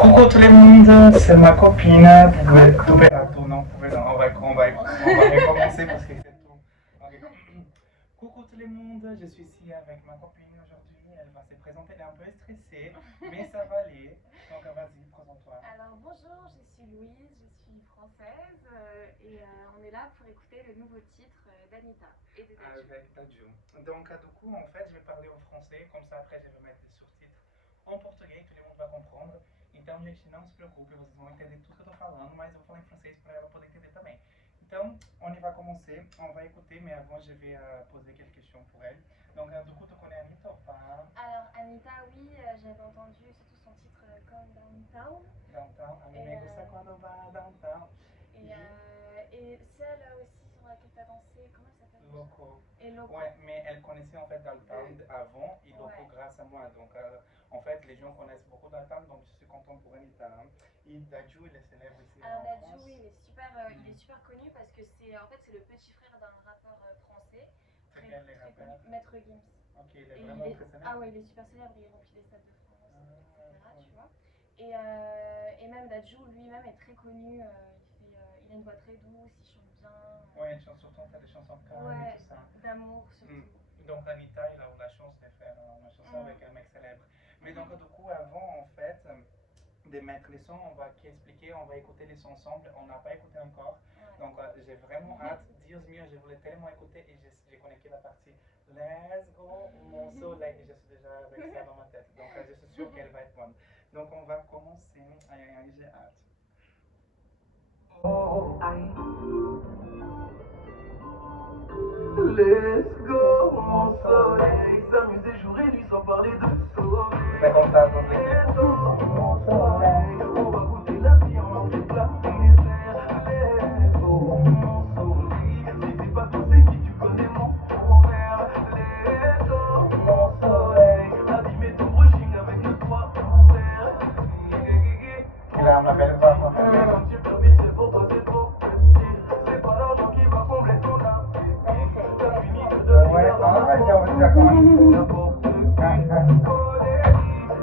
Coucou tout le monde, c'est ma copine. On va recommencer parce que c'est tout. Ok. Coucou tout le monde, je suis ici avec ma copine aujourd'hui. Elle va se présenter, elle est un peu stressée, mais ça va aller. Donc vas-y, présente-toi. Alors bonjour, je suis Louise, je suis française on est là pour écouter le nouveau titre d'Anita et de Dadju. Avec Dadju. Donc du coup, en fait, je vais parler en français, comme ça après je vais mettre des sous-titres en português, tout le monde vai comprendre. Então, gente, não se preocupe, vocês vão entender tudo que eu tô falando, mas eu vou falar em francês para ela poder entender também. Então, on y va commencer, on va écouter, mais avant, je vais poser quelques questions pour elle. Donc, du coup, tu connais Anita ou pas? Alors Anita, oui, j'avais entendu surtout son titre comme Downtown. Downtown, a mim me gusta quando va downtown. Et celle aussi sur laquelle tu as dansé, comment elle s'appelle? Loco. Et Loco. Ouais, mais elle connaissait en fait Downtown avant et Loco Ouais. grâce à moi. Donc, en fait, les gens connaissent beaucoup Downtown, donc je suis content pour Anita. Hein. Et Dadju, il est célèbre ici Alors en Dadju, France. oui, il est super connu parce que c'est en fait c'est le petit frère d'un rappeur français très connu, Maître Gims. Ok, il est vraiment très célèbre. Ah ouais, il est super célèbre, il remplit les stades de France, etc. Tu vois. Et même Dadju lui-même est très connu, il a une voix très douce, il chante bien. Ouais, une chanson, des chansons calmes ouais, et tout ça. d'amour surtout. Donc Anita, il a eu la chance de faire une chanson avec un mec célèbre. Mais donc du coup, avant en fait de mettre les sons, on va expliquer, on va écouter les sons ensemble. On n'a pas écouté encore. Ouais. Donc j'ai vraiment hâte. Dios mio, je voulais tellement écouter et je connais que la partie Let's go, mon soleil. Et je suis déjà avec ça dans ma tête. Donc je suis sûr qu'elle va être bonne. Donc on va commencer. Aïe, aïe, aïe, j'ai hâte. Oh, aïe. Let's go, mon soleil. S'amuser jour et nuit sans parler de sommeil. C'est comme ça, donc. Let's go, mon soleil. On va goûter la vie en plein désert. Let's go, mon soleil. Si c'est pas toi, c'est qui tu connais mon proverbe. Let's go, mon soleil. Abîmer ton brushing avec le toit ouvert. Il a ma belle voix, mon frère. Tu peux c'est pour toi, c'est trop petit. C'est pas l'argent qui va combler ton appétit. Ouais, j'ai envie de dire comment. N'importe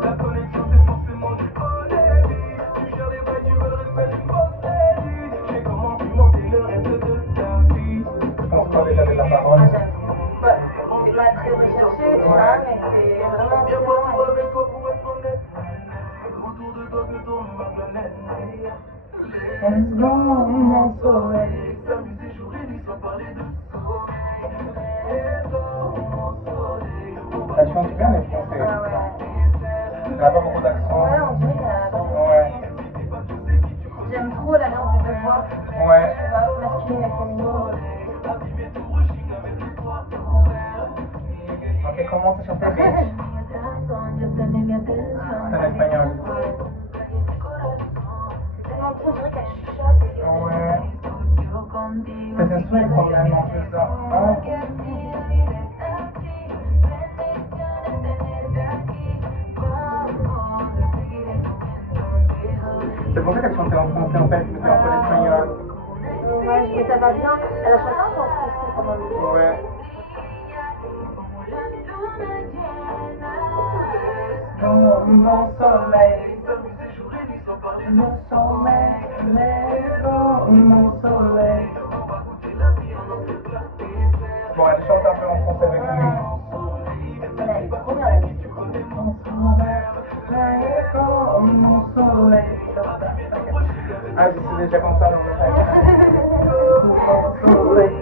la connexion, c'est forcément du haut débit. Tu gères les bails, tu veux le respect d'une grosse lady. J'ai comment pimenter le reste de ta vie. Je pense qu'on a déjà de la parole. J'aime trop. Bah, c'est pas très recherché, tu vois, mais c'est vraiment bien beaucoup avec toi pour être honnête. Autour de toi que tourne ma planète. Let's go, mon soleil. S'amuser jour et nuit sans parler de sommeil. Let's go, mon soleil. Elle chante bien les français. Ah ouais. Elle n'a pas beaucoup d'accent. Ouais, on dirait qu'elle a pas beaucoup. Ouais. J'aime trop l'alliance des deux voix. Ouais. Tu vois, masculine et féminine. Ok, commence à chanter vite. C'est en espagnol. C'est tellement beau, on dirait qu'elle chuchote. Ouais. C'est sensuel quand même en plus. Hein? C'est pour ça qu'elle chantait en français en fait, mais c'est un peu l'espagnol. Ouais, mais ça va bien. Elle a chanté un peu en français pendant le temps. Ouais. Mon soleil, s'amuser jour et nuit sans parler de sommeil. Let's go, mon soleil. On va goûter la vie en notre plat désert. Bon, elle chante un peu en français avec lui. Elle est trop bien la musique. Tu connais mon soleil. Let's go, mon soleil. Ah, je suis déjà comme ça dans le rêve. Mon soleil,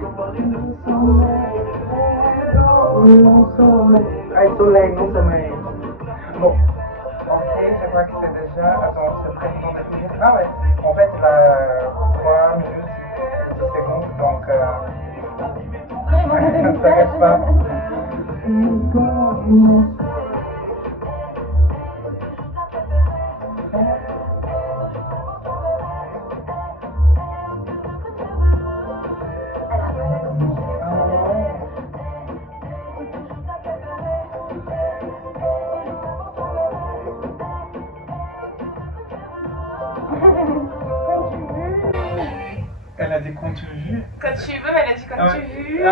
sans parler de sommeil. Mon soleil. Ah, soleil, non sommeil. Bon, ok, je vois que c'est déjà. Attends, c'est prêt pour de finir. Ah ouais, en fait, il a 3 minutes et 10 secondes, donc. Ne t'inquiète pas. Elle a dit quand tu veux. Quand tu veux, mais elle a dit quand tu veux.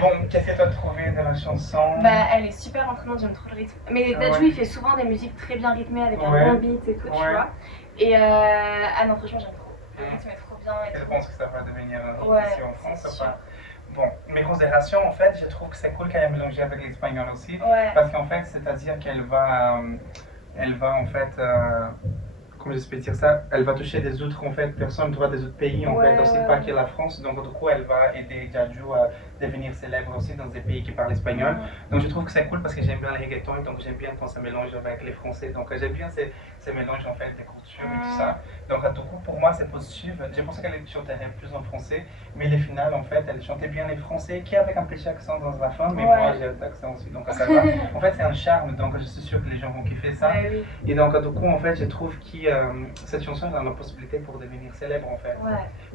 Bon, qu'est-ce que tu as trouvé de la chanson? Bah, elle est super entraînante, j'aime trop le rythme. Mais Dadju, il fait souvent des musiques très bien rythmées avec un bon beat et tout, tu vois. Et ah non, franchement, j'aime trop. Le rythme est trop bien. Et je pense que ça va devenir un hit ici en France ou pas? Bon, mes considérations, en fait, je trouve que c'est cool qu'elle ait mélangé avec l'espagnol aussi. Parce qu'en fait, c'est-à-dire qu'elle va en fait, comment je peux dire ça, elle va toucher des autres en fait, personnes des autres pays en fait, aussi pas que la France. Donc du coup, elle va aider Dadju à devenir célèbre aussi dans des pays qui parlent espagnol. Donc je trouve que c'est cool parce que j'aime bien le reggaeton, donc j'aime bien quand ça mélange avec les Français. Donc j'aime bien ces mélanges en fait des cultures et tout ça. Donc du coup, pour moi, c'est positif. Je pensais qu'elle chanterait plus en français, mais le final en fait, elle chantait bien les Français, qui avec un petit accent dans la fin, mais moi j'ai l'accent aussi, donc ça va. En fait, c'est un charme, donc je suis sûr que les gens vont kiffer ça. Et donc du coup, en fait, je trouve que cette chanson elle a la possibilité pour devenir célèbre en fait.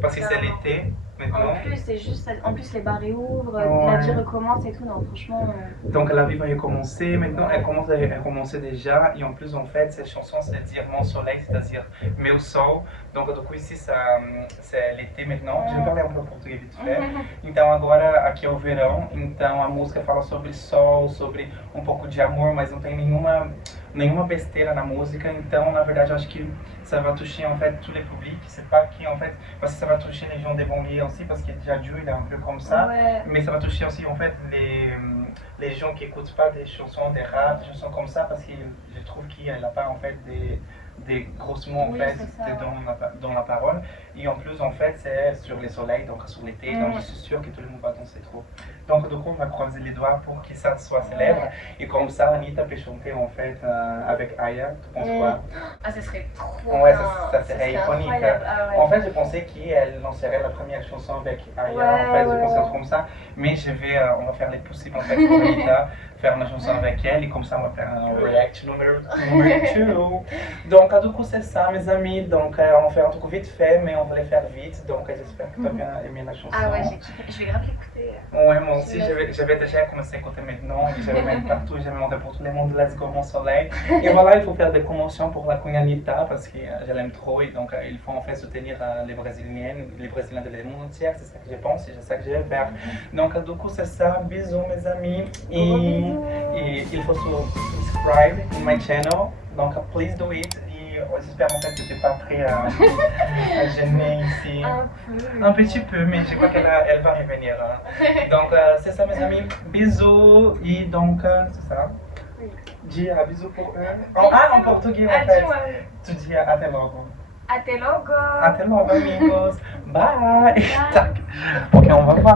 Parce que c'est l'été maintenant. En plus, c'est juste, en plus les bars réouvrent, la vie recommence et tout, non franchement. Donc la vie va recommencer, maintenant elle commence à recommencer déjà, et en plus en fait cette chanson c'est dire mon soleil, c'est-à-dire meu sol. Donc du coup ici c'est l'été maintenant, je vais parler um pouco português vite fait. Então agora aqui é o verão, então a música fala sobre sol, sobre pouco de amor, mas não tem nenhuma besteira na música, então na verdade eu acho que ça va toucher en fait tous les publics, c'est pas qui en fait, parce que ça va toucher les gens des banlieues aussi, parce que Dadju il est un peu comme ça, mais ça va toucher aussi en fait les gens qui écoutent pas des chansons, des rap, des chansons comme ça, parce que je trouve qu'elle n'a pas en fait des grosses mots en fait dans la parole, et en plus en fait c'est sur les soleils, donc sur l'été, donc je suis sûr que tout le monde va danser trop. Donc du coup on va croiser les doigts pour que ça soit célèbre, et comme ça Anitta peut chanter en fait avec Aya, tu penses quoi? Ah ça serait trop bien. Ouais, ça serait iconique. En fait je pensais qu'elle lancerait la première chanson avec Aya, en fait je pensais comme ça, mais on va faire les possibles en fait pour Anitta, faire une chanson avec elle, et comme ça on va faire un react numéro 2. Donc du coup c'est ça mes amis, donc on va faire un truc vite fait, mais on va les faire vite, donc j'espère que tu as bien aimé la chanson. Ah ouais, j'ai kiffé, je vais grave l'écouter. Ouais, moi aussi j'avais déjà commencé à écouter maintenant, et j'avais même partout, j'avais monté pour tout le monde Let's Go Mon Soleil. Et voilà, il faut faire des promotions pour la Queen Anitta, parce que je l'aime trop, et donc il faut en fait soutenir les Brésiliens de le monde entier, c'est ça que je pense, et c'est ça que je vais faire. Donc du coup c'est ça, bisous mes amis, et il faut subscribe in my channel, donc please do it. J'espère en fait que tu n'es pas très gênée ici. Un petit peu, mais je crois qu'elle va revenir. Donc c'est ça mes amis, bisous, et donc c'est ça. Dis bisous pour eux. En portugais en fait. Tu dis até logo. Até logo. Até logo amigos. Bye. Ok, on va voir.